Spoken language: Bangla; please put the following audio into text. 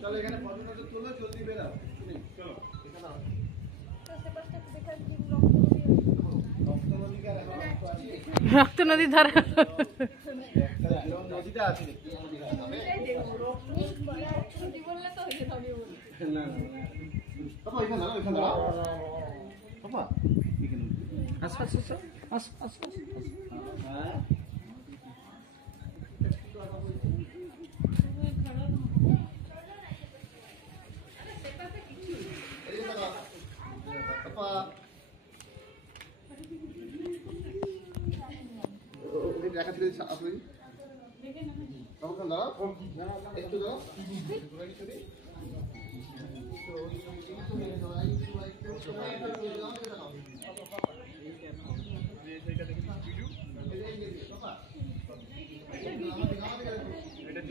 চলো এখানে ফটোটা তুলো, জলদি বেরাও। চলো এখানে আও। রক্ত নদী ধারা নদীটা আছে দেখতে না না পাপা এখানে দাঁড়াও, এখানে দাঁড়াও পাপা, এখানে আচ্ছা আচ্ছা আচ্ছা আচ্ছা আচ্ছা হ্যাঁ পাপা ওকে দেখা ছিল আপনি তখন দাঁড়াও একটু দাঁড়াও এটা